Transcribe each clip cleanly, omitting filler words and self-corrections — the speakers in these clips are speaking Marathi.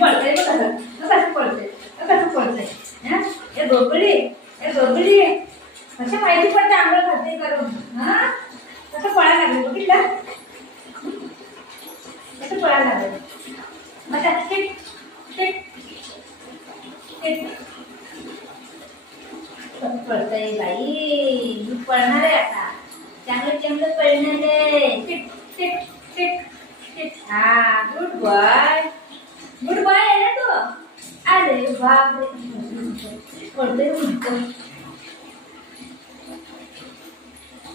पडते कसं पडते कसं पडते हे झोपडी अशा माहिती पडते आंघोळ घातली करून हा कसं पळायला लागलं बघितलं कसं पळायला लागलं मग पडतंय बाई मी पळणार आहे आता चांगलं चांगलं पळणार आहे टिक टिक टिक टिक हा गुड बॉय आहे ना तू अरे बाप रे पडतंय म्हणतो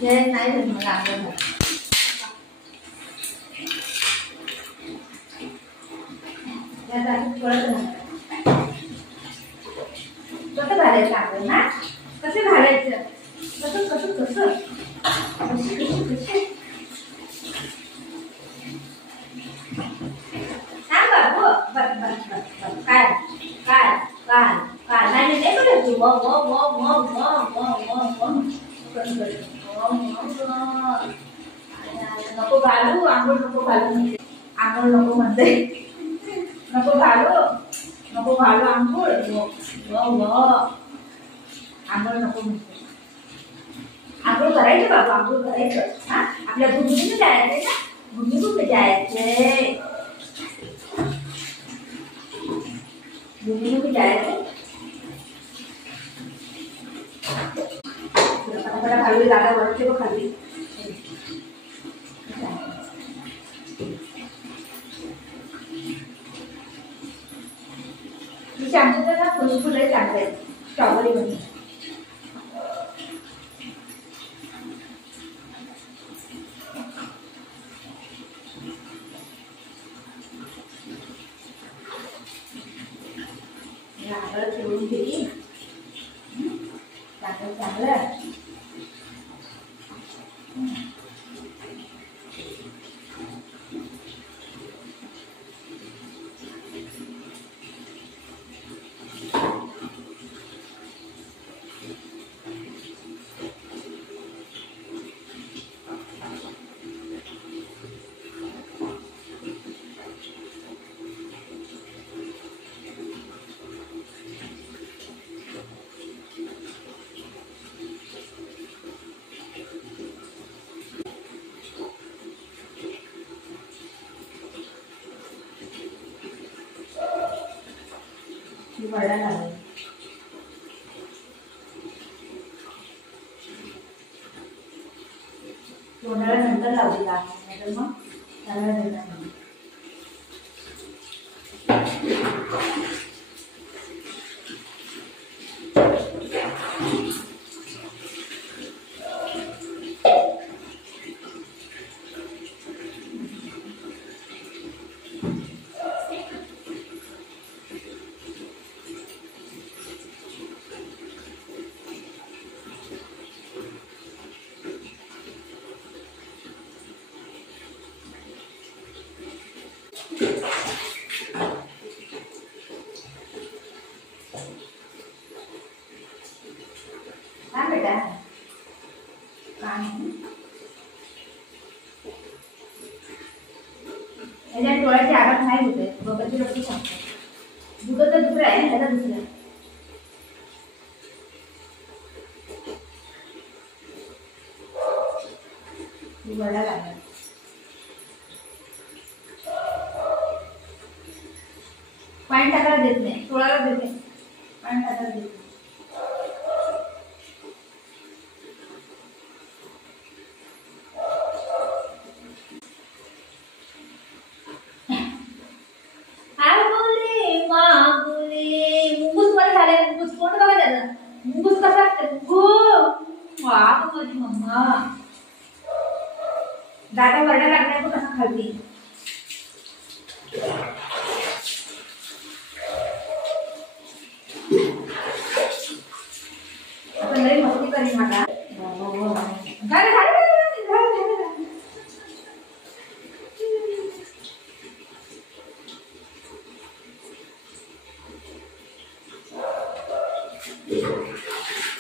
नाही झालं मला आंघोळ कसं घालायचं आपण ना कसं घालायचं कसं कसं कसं सांग बाबू बस बस बस बस काय काय काय काय नाही नाही बरं तू मग मग मग मग मग मग मग नको घालू आंघोळ नको घालू म्हणते आंघोळ नको म्हणते नको घालू आंघोळ आंघोळ नको म्हणते आंघोळ करायचं बाबा आंघोळ करायचं हा आपल्या भूमीने जायचंय ना भूमी कुठे जायचंय भूमी कुठे जायचंय खाली दादा वरचे बघ खाली आमच्या ना फुलफुलं चांगले आहेत स्ट्रॉबेरी मध्ये चांगलं ठेवून घेई चांगलं चांगलं वडा लागेल तोंडाला नंतर लावली लागेल मग त्याला देणार बेटा याच्या डोळ्याची आवाज नाही होते बघायची लोक सांगतात दुखत तर दुसरं आहे ह्याला दुसरं आहे वडा लागला पाणी टाकायला देत नाही तोळाला देते पाणी टाकायला देत नाही मुंगूस कसा माझी मम्मा दादा वरडा लागलाय बघ कसा खाल्ली आपण लई मस्ती करी मला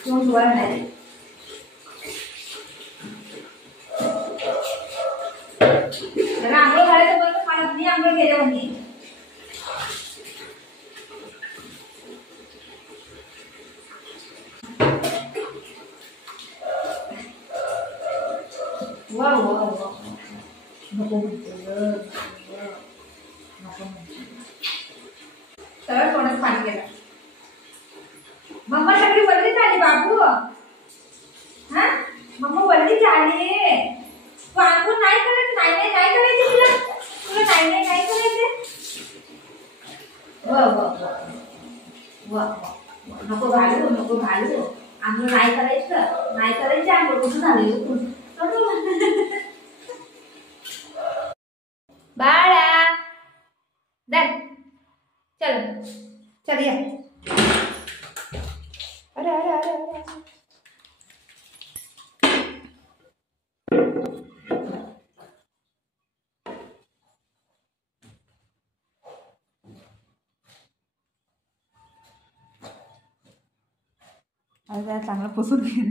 Don't worry. जरा आंघोळ घालायचं बंद मला मी आंघोळ केल्यावर नाही. वा वा वा नको म्हणते नको सरळ तोंडात पाणी गेलं. मम्मा सगळी बदली झाली बाबू. हा मम्मा बदली झाली. तू अंघोळ नाही करायचं. नाही नाही नाही करायचं तुला. तुला नाही नाही नाही करायचं. वा वा वा वा नको घालू नको घालू. आंघोळ नाही करायचं. नाही करायचं आंघोळ कुठं झाली. बाळा दर चल चल या. अरे अरे अरे अरे अरे चांगलं पुसून घे.